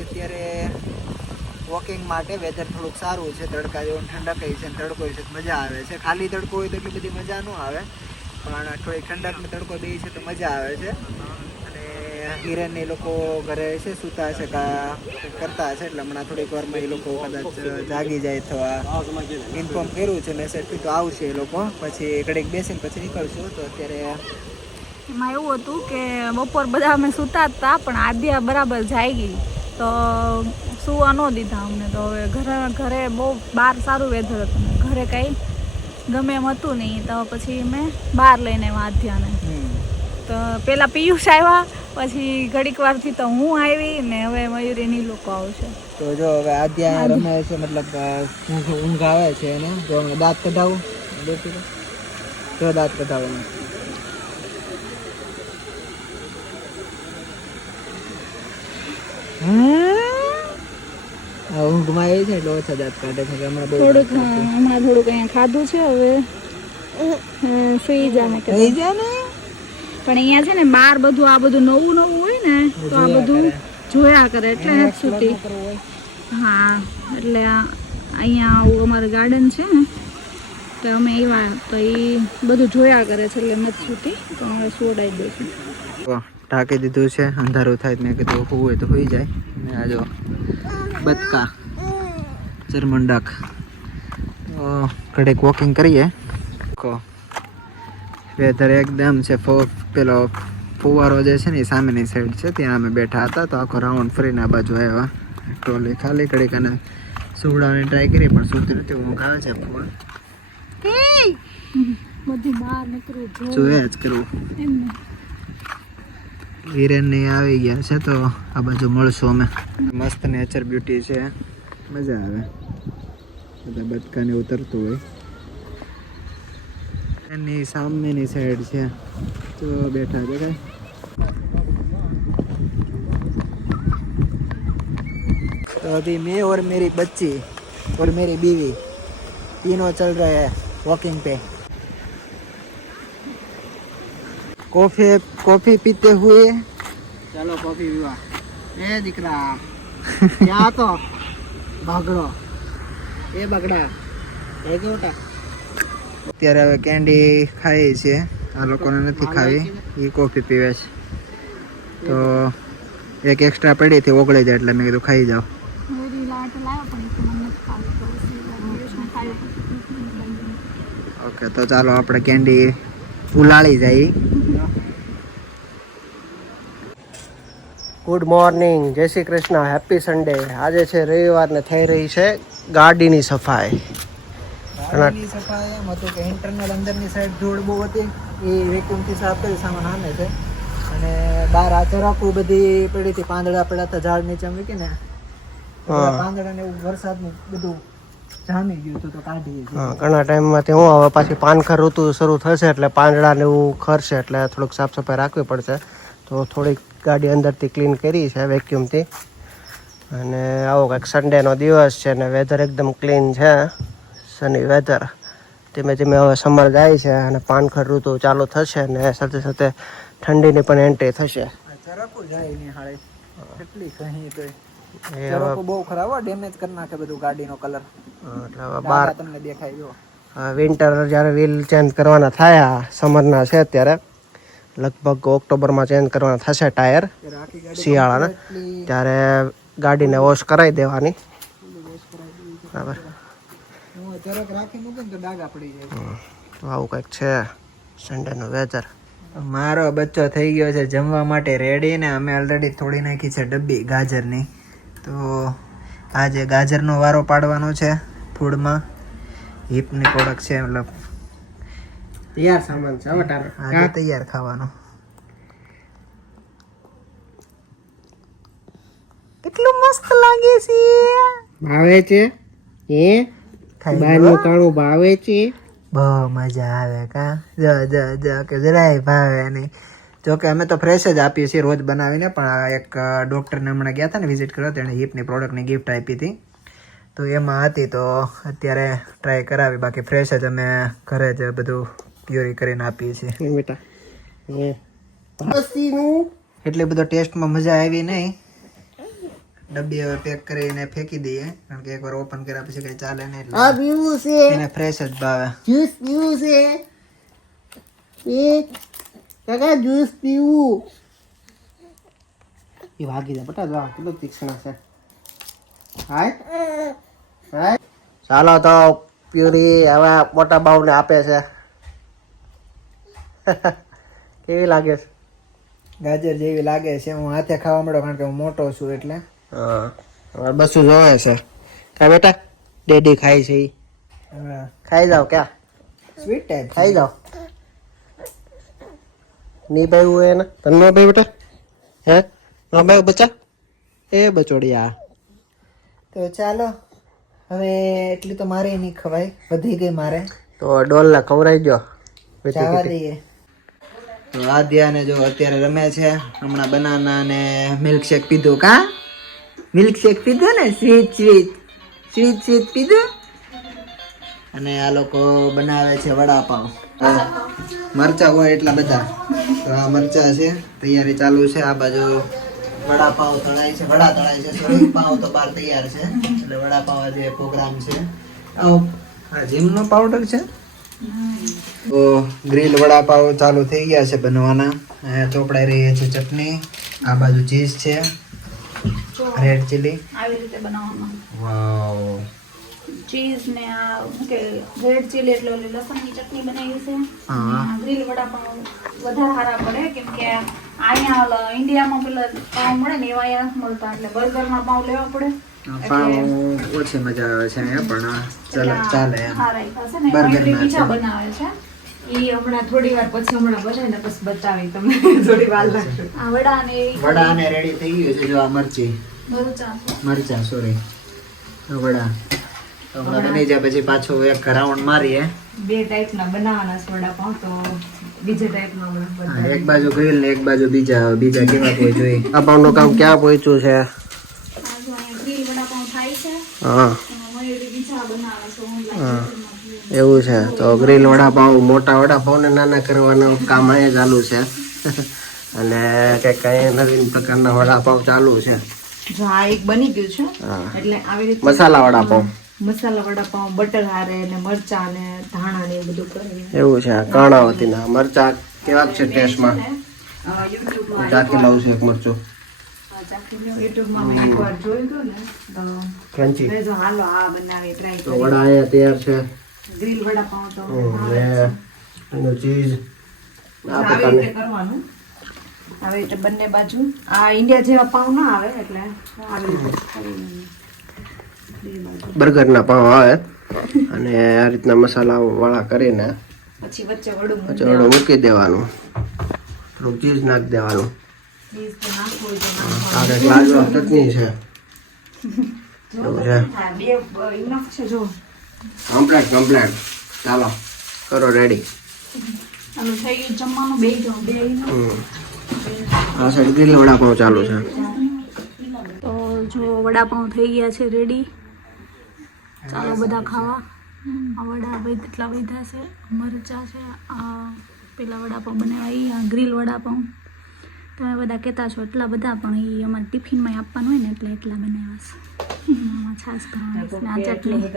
છે, અત્યારે વોકિંગ માટે વેધર થોડુંક સારું છે, તડકા જેવું ઠંડક છે તડકો છે મજા આવે છે. ખાલી તડકો હોય તો એટલી બધી મજા ન આવે, પણ થોડી ઠંડક ને તડકો બે છે તો મજા આવે છે. અને હિરેન એ લોકો ઘરે છે, સૂતા છે કરતા છે, એટલે હમણાં થોડીક વારમાં એ લોકો કદાચ જાગી જાય તો ઇન્ફોર્મ કર્યું છે મેસેજથી તો આવશે એ લોકો. પછી ઘડીક બેસીને પછી નીકળશું, તો અત્યારે એમાં એવું હતું કે બપોર બધા અમે સૂતા હતા પણ આદ્યા બરાબર જાગી. તો સુવા ન દીધા અમને તો હવે ઘરે ઘરે બહુ બહાર સારું વેધર હતું. ઘરે કંઈ ગમે એમ હતું નહીં તો પછી મેં બહાર લઈને વાંધ્યાને તો પહેલાં પિયુષ આવ્યા પછી ઘડીક વારથી તો હું આવી ને હવે મયુરીની લોકો આવશે. તો જો હવે આધ્યા રમે છે મતલબ ઊંઘ આવે છે એને. તો અમે દાંત કઢાવું તો દાંત કઢાવું. ઊંઘમાં આવી છે એટલે ઓછા દાંત કાઢે છે હમણાં થોડુંક હમણાં થોડુંક અહીંયા ખાધું છે હવે. સુઈ જાને કે સુઈ જાને પણ અહીંયા છે ને બાર બધું આ બધું નવું નવું હોય ને તો આ બધું જોયા કરે એટલે નથી સુતી. હા એટલે અહીંયા આવું અમારું ગાર્ડન છે. ને તો અમે એવા તો એ બધું જોયા કરે છે એટલે નથી સુતી. તો હવે સોડાઈ દઈશું. ઢાંકી દીધું છે. અંધારું થાય મેં કીધું હોવું હોય તો હોઈ જાય. ને આ જો બતકા જર્મન ડાક તો ઘડીક વોકિંગ કરીએ. વેધર એકદમ છે પેલો ફુવારો જે છે ને એ સામેની સાઈડ છે. ત્યાં અમે બેઠા હતા તો આખો રાઉન્ડ ફરીને આ બાજુ આવ્યા. ટોલી ખાલી કડીક અને સુવડાવવાની ટ્રાય કરી પણ સુતી નથી. ઊંઘ આવે છે ફૂલ. જોઈએ જ કરવું એમને હિરેન ને આવી ગયા છે તો આ બાજુ મળશું અમે મસ્ત નેચર બ્યુટી છે મજા આવે બધા બચકાને ઉતરતું હોય એની સામેની સાઈડ છે તો બેઠા છે કઈ तो अभी मैं और मेरी बच्ची और मेरी बीवी तीनों चल रहे हैं वॉकिंग पे કોફી કોફી પીતે હુએ. ચાલો કોફી પીવા. એ દીકરા ક્યાં તો ભાગડો એ બગડા. એ ગોટા. અત્યારે હવે કેન્ડી ખાઈ છે. આ લોકોને નથી ખાવી. એ કોફી પીવે છે. તો એક એક્સ્ટ્રા પડી હતી ઓગળી જાય એટલે મેં કીધું ખાઈ જાઓ. ઓકે તો ચાલો આપણે કેન્ડી ફૂલાળી જાય. ગુડ મોર્નિંગ જય શ્રી કૃષ્ણ હેપી સન્ડે. આજે છે રવિવારને થઈ રહી છે ગાડીની સફાઈ. ગાડીની સફાઈ એમ હતું કે ઇન્ટરનલ અંદરની સાઈડ ધૂળ બહુ હતી. એ વેક્યુમથી સાફ કરી સામાન આને છે. અને બહાર આ રાખવું બધી પડી હતી પાંદડા પડ્યા હતા ઝાડ નીચે પાંદડા ને એવું વરસાદનું બધું જામી ગયું હતું તો કાઢીએ ઘણા ટાઈમમાંથી હું હવે પાછી પાનખર ઋતુ શરૂ થશે એટલે પાંદડા ને એવું ખરશે એટલે થોડુંક સાફ સફાઈ રાખવી પડશે. તો થોડીક ગાડી અંદરથી ક્લીન કરી છે વેક્યુમથી અને આવો કંઈક સન્ડેનો દિવસ છે ને વેધર એકદમ ક્લીન છે. સની વેધર ધીમે ધીમે હવે સમર જાય છે અને પાનખર ઋતુ ચાલુ થશે ને સાથે સાથે ઠંડીની પણ એન્ટ્રી થશે. વિન્ટર જ્યારે વ્હીલ ચેન્જ કરવાના થયા સમરના છે અત્યારે. લગભગ ઓક્ટોબરમાં ચેન્જ કરવાના થશે ટાયર શિયાળાના. ત્યારે ગાડીને વોશ કરાવી દેવાની. બરાબર. તો આવું કંઈક છે સન્ડેનું વેધર મારો બચ્ચો થઈ ગયો છે જમવા માટે રેડી ને અમે ઓલરેડી થોડી નાખી છે ડબ્બી, ગાજરની. તો આજે ગાજરનો વારો પાડવાનો છે ફૂડમાં હિપની પ્રોડક્ટ છે, મતલબ તૈયાર સામાન છે વટાર આજે તૈયાર ખાવાનો. કેટલું મસ્ત લાગે છે. ભાવે છે? એ બહારનું કાણું ભાવે છે? બહુ મજા આવે કા? જ જ જ કે જરાય ભાવે નહીં. જો કે અમે તો ફ્રેશ જ આપીએ છીએ રોજ બનાવીને પણ એક ડૉક્ટરને હમણાં ગયા હતા ને વિઝિટ કરવા તેણે હિપની પ્રોડક્ટની ગિફ્ટ આપી હતી. તો એમાં હતી તો અત્યારે ટ્રાય કરાવી. બાકી ફ્રેશ જ અમે ઘરે જ બધું પ્યોરી કરીને આપીએ છીએ. બેટા. લસ્સીનું? એટલે બધો ટેસ્ટમાં મજા આવી નહીં. ડબ્બી હવે પેક કરીને ફેંકી દઈએ. કારણ કે એકવાર ઓપન કર્યા પછી કઈ ચાલે નહીં આ પીવું છે. એને ફ્રેશ જ ભાવે. જ્યુસ પીવું છે. એ કાકા જ્યુસ પીવું. એ વાગી જાય. બટા જા કેટલો તીક્ષ્ણ છે. હાય. હાય. ચાલો તો પ્યુરી હવે મોટા બાઉને આપે છે. કેવી લાગે છે? ગાજર જેવી લાગે છે. હું હાથે ખાવા મળ્યો કારણ કે હું મોટો છું એટલે. હા. બસું જોવે છે. કા બેટા? ડેડી ખાય છે ખાઈ જાઓ ક્યાં? સ્વીટ ટાઈપ ખાઈ જાઓ. ની ભાઈ હું એને? તને ભાઈ બેટા? હે? ન ભાઈ બચા? એ બચોડિયા. તો ચાલો. હવે એટલી તો મારે નહીં ખવાય. વધી ગઈ મારે. તો ડોલ ને ખવડાવી દો જવા દઈએ. તો આદ્યા ને જો અત્યારે રમે છે. હમણાં બનાના ને મિલ્ક શેક પીધું કા? મિલ્ક શેક પીધું ને? સ્વીટ સ્વીટ સ્વીટ સ્વીટ પીધું? અને આ લોકો બનાવે છે વડાપાવ. મરચા હોય એટલા બધા. તો આ મરચા છે. તૈયારી ચાલુ છે. આ બાજુ વડાપાવ તળાય છે. વડા તળાય છે. પાવ તો બહાર તૈયાર છે. એટલે વડાપાવ જે પ્રોગ્રામ છે. આ જીમનો પાવડર છે? તો ગ્રીલ વડાપાવ ચાલુ થઈ ગયા છે બનવાના. ચોપડાઈ રહી છે ચટણી. આ બાજુ ચીઝ છે. Red chilli. આવી રીતે બનાવવામાં વાવ. ચીઝ ને આ કે રેડ ચીલી એટલે ઓલી લસણની ચટણી બનાવી છે. હા. ગ્રીલ વડાપાવ વધારે સારા પડે કેમ કે અહીંયા ઇન્ડિયામાં પેલા પાવ મળે ને એવા અહીંયા મળતા એટલે બર્ગરમાં પાવ લેવા પડે. ઓછી મજા આવે છે અહીંયા પણ ચાલે ચાલે એમ. હા રાઈટ. હશે ને Burger એવી ના બીજા બનાવે છે. ઈ હમણાં થોડી વાર પછી હમણાં બને ને પછી બતાવી તમને. થોડી વાર લાગશે. વડા ને વડા ને રેડી થઈ ગયું છે જો આ મરચી. મરચા. સોરી વડા. હમણાં બની જાય પછી પાછો એક રાઉન્ડ મારીએ. બે ટાઈપના બનાવવાના છે વડાપાઉં તો બીજા ટાઈપના એક બાજુ ગ્રીલ ને એક બાજુ બીજા બીજા કેવા કોઈ જોઈ આ કામ ક્યાં પહોંચ્યું છે આ જો અહીંયા ગ્રીલ વડાપાવ થાય છે હા. એવું છે. તો ગ્રીલ વડાપાઉં મોટા વડાપાઉં ને નાના કરવાનું કામ અહીંયા ચાલુ છે. અને કે કઈ નવીન પ્રકારના વડાપાઉં ચાલુ છે. જો આ એક બની ગયું છે. હા. એટલે આવી રીતે મસાલા વડાપાઉં મસાલા વડાપાઉં બટર હારે ને મરચા ને ધાણા ને એવું બધું કરે એવું છે. કર્ણાવતીના મરચા કેવા છે ટેસ્ટમાં? ચાખી લાવું છું એક મરચું. તો ક્રન્ચી મેં જો હાલો આ બનાવી ટ્રાય તો વડા અહીંયા તૈયાર છે. કરી ગ્રીલ વડાપાઉં તો હમ, ને ચીઝ આ આવી કરવાનું. આવી રીતે બંને બાજુ. આ ઇન્ડિયા જેવા પાઉં ના આવે એટલે બર્ગરના પાઉં આવે. અને આ રીતના મસાલા વાળા કરીને પછી વચ્ચે વડું મૂકી દેવાનું. થોડુંક ચીઝ નાખી દેવાનું. આ કંઈક લાજવાબ ચટણી છે. કમ્પ્લેટ કમ્પ્લેટ ચાલો. કરો રેડી આનું થઈ જમવાનું બે જાઉં બે આ સાઈડ ગ્રીલ વડાપાઉં ચાલુ છે? તો જો વડાપાઉં થઈ ગયા છે રેડી ચાલો બધા ખાવા. આ વડા ભાઈ કેટલા બધા છે મરચા છે આ પેલા વડાપાઉં બનાવ્યા આ ગ્રીલ વડાપાઉં. તમે બધા કહેતા છો એટલા બધા પણ એ અમારે ટિફિનમાં આપવાનું હોય ને એટલે એટલા બનાવ્યા છે છાશ કરવાની છે ને આ ચટણી.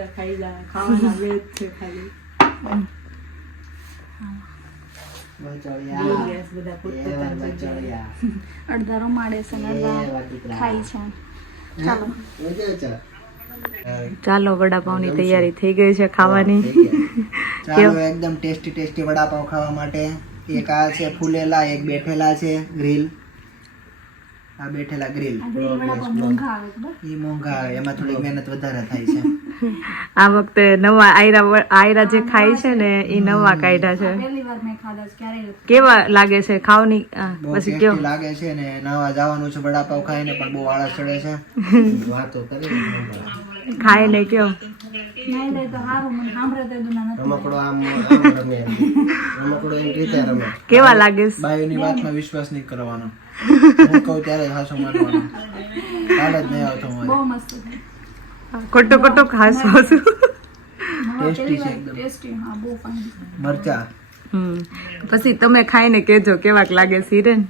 અડધા રમાડે છે ને અડધા ખાય છે. ચાલો. ચાલો વડાપાઉંની તૈયારી થઈ ગઈ છે ખાવાની. ચાલો એકદમ ટેસ્ટી ટેસ્ટી વડાપાવ ખાવા માટે. એક આ છે ફૂલેલા એક બેઠેલા છે ગ્રીલ. આ બેઠેલા ગ્રીલ. એ મોંઘા આવે મોંઘા એમાં થોડી મહેનત વધારે થાય છે. આ વખતે નવા આયરા આયરા જે ખાય છે ને એ નવા કાઢ્યા છે. પહેલી વાર મેં ખાધા છે ક્યારેય કેવા લાગે છે ખાવની? પછી કેવું લાગે છે ને નવા જવાનું છે વડાપાવ ખાઈને પણ બહુ આળસ ચડે છે. વાતો કરી ખાય ને કયો? નહીં લે તો સારું મને સાંભળે તો દુના નથી. રમકડો આમ આમ રમે રમકડો એમ રીતે રમે. કેવા લાગે? છે બાયુની વાતમાં વિશ્વાસ નહીં કરવાનો. હું કહું ત્યારે હાસો માનવાનો કાલ જ નહીં આવતો બહુ મસ્ત છે. ખોટું ખોટું ખાસો છું ટેસ્ટી છે એકદમ. ટેસ્ટી હા બહુ મરચા. હમ. પછી તમે ખાઈને કેજો કેવાક લાગે સિરેન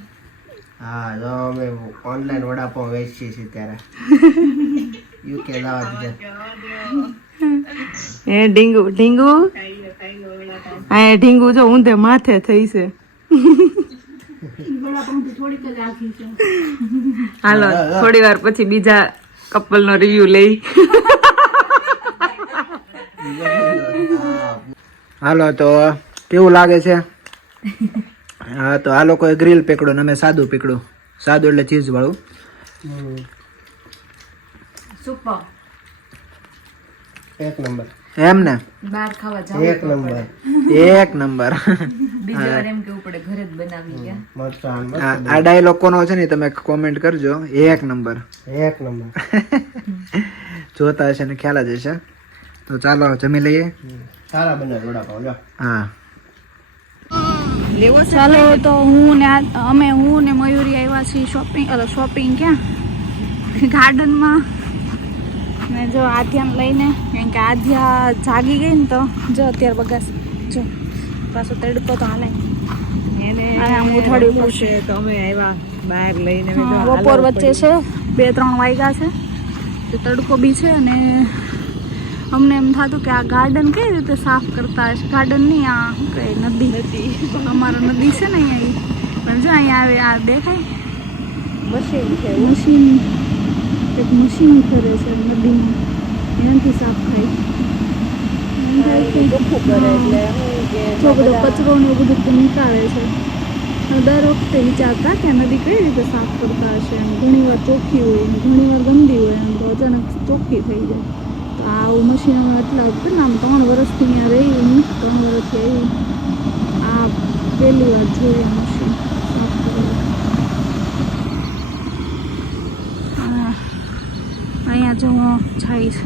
હા જો અમે ઓનલાઈન વડાપાઉં વેચીએ છીએ ત્યારે. દીધા એ ઢીંગુ ઢીંગુ? હા એ ઢીંગુ જો ઊંધે માથે થઈ છે. હાલો થોડી વાર પછી બીજા કપલ નો રિવ્યુ લઈ. હાલો તો કેવું લાગે છે? હા તો આ લોકોએ ગ્રીલ પીકડું ને અમે સાદું પીકડું. સાદું એટલે ચીઝ વાળું. સુપર. એક નંબર. એમ ને? બહાર ખાવા જાવ એક નંબર. એક નંબર. બીજી વાર એમ કેવું પડે ઘરે જ બનાવી ગયા. આ ડાયલોગ કોનો છે ને તમે કોમેન્ટ કરજો. એક નંબર. એક નંબર. જોતા હશે ને ખ્યાલ જ હશે. તો ચાલો જમી લઈએ. સારા બને હા. ચાલો તો હું ને અમે હું ને મયુરી આવ્યા છીએ શોપિંગ અરે શોપિંગ ક્યાં? ગાર્ડનમાં ને જો આધ્યાને લઈને કેમ કે આધ્યા જાગી ગઈ ને તો જો અત્યારે બગાસ જો પાછો તડકો તો હાલે. અને આમ ઉઠાડવી પડશે. તો અમે આવ્યા બહાર લઈને બપોર વચ્ચે છે બે ત્રણ વાગ્યા છે. તો તડકો બી છે અને અમને એમ થતું કે આ ગાર્ડન કઈ રીતે સાફ કરતા હશે? ગાર્ડન નહીં આ કઈ નદી. અમારો નદી છે ને અહીંયા. પણ જો અહીંયા આવે આ દેખાય. મશીન છે. મશીન એક મશીન કરે છે નદીમાં એનાથી સાફ થાય એમ જો બધો કચરો ને એવું બધું નીકાળે છે. દર વખતે વિચારતા કે નદી કઈ રીતે સાફ કરતા હશે? એમ ઘણી વાર ચોખ્ખી હોય ને ઘણી વાર ગંદી હોય એમ તો અચાનક ચોખ્ખી થઈ જાય. તો આવું મશીન અમે એટલા ને આમ ત્રણ વર્ષથી અહીંયા રહી હું ત્રણ વર્ષથી આવી. આ પહેલી વાર જોઈએ મશીન સાફ કરવા અને અહીંયા જો હું જઈશ